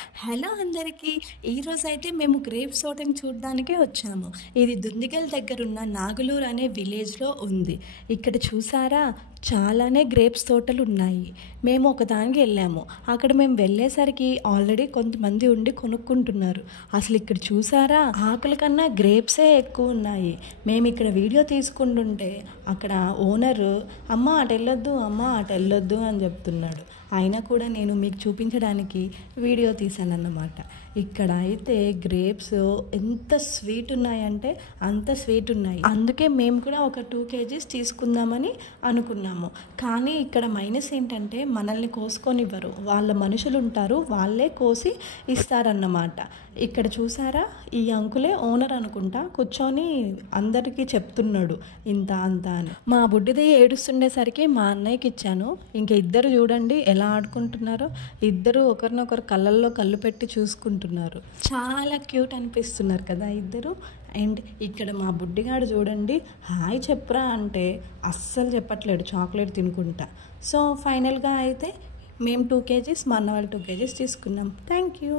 Hello అందరికీ! ఈరోజైతే మేము గ్రేప్స్ తోటని చూడ్డానికే వచ్చాము. ఇది దుందిగల్ దగ్గరున్న నాగులూరు అనే విలేజ్‌లో ఉంది. ఇక్కడ చూసారా? చాలానే గ్రేప్స్ తోటలున్నాయి. మేము ఒకదానికి వెళ్ళాము. అక్కడ మేము వెళ్ళేసరికి ఆల్రెడీ కొంతమంది ఉండి కొనుక్కుంటున్నారు. అసలు ఇక్కడ చూసారా? ఆకుల కన్నా గ్రేప్సే ఎక్కువున్నాయి. మేము ఇక్కడ వీడియో తీసుకుంటుంటే అక్కడ ఓనరు అమ్మ అటెళ్ళొద్దు, అమ్మ అటెళ్ళొద్దు అని చెప్తున్నాడు. అయినా కూడా నేను మీకు చూపించడానికి వీడియో తీశానన్నమాట. ఇక్కడ అయితే గ్రేప్స్ ఎంత స్వీట్ ఉన్నాయంటే అంత స్వీట్ ఉన్నాయి. అందుకే మేము కూడా ఒక 2 kgs తీసుకుందామని అనుకున్నాము. కానీ ఇక్కడ మైనస్ ఏంటంటే మనల్ని కోసుకొనివ్వరు. వాళ్ళ మనుషులు ఉంటారు, వాళ్ళే కోసి ఇస్తారన్నమాట. ఇక్కడ చూసారా? ఈ అంకులే ఓనర్ అనుకుంటా, కూర్చొని అందరికీ చెప్తున్నాడు ఇంత అంత అని. మా బుడ్డిది ఏడుస్తుండేసరికి మా అన్నయ్యకి ఇచ్చాను. ఇంక ఇద్దరు చూడండి ఎలా ఆడుకుంటున్నారో. ఇద్దరు ఒకరినొకరు కళ్ళల్లో కళ్ళు పెట్టి చూసుకుంటున్నారు. చాలా క్యూట్ అనిపిస్తున్నారు కదా ఇద్దరు. అండ్ ఇక్కడ మా బుడ్డిగాడు చూడండి, హాయ్ చెప్పరా అంటే అస్సలు చెప్పట్లేడు, చాక్లెట్ తినుకుంటా. సో ఫైనల్గా అయితే మేము 2 kgs, మా అన్న వాళ్ళు 2 kgs తీసుకున్నాం. Thank you.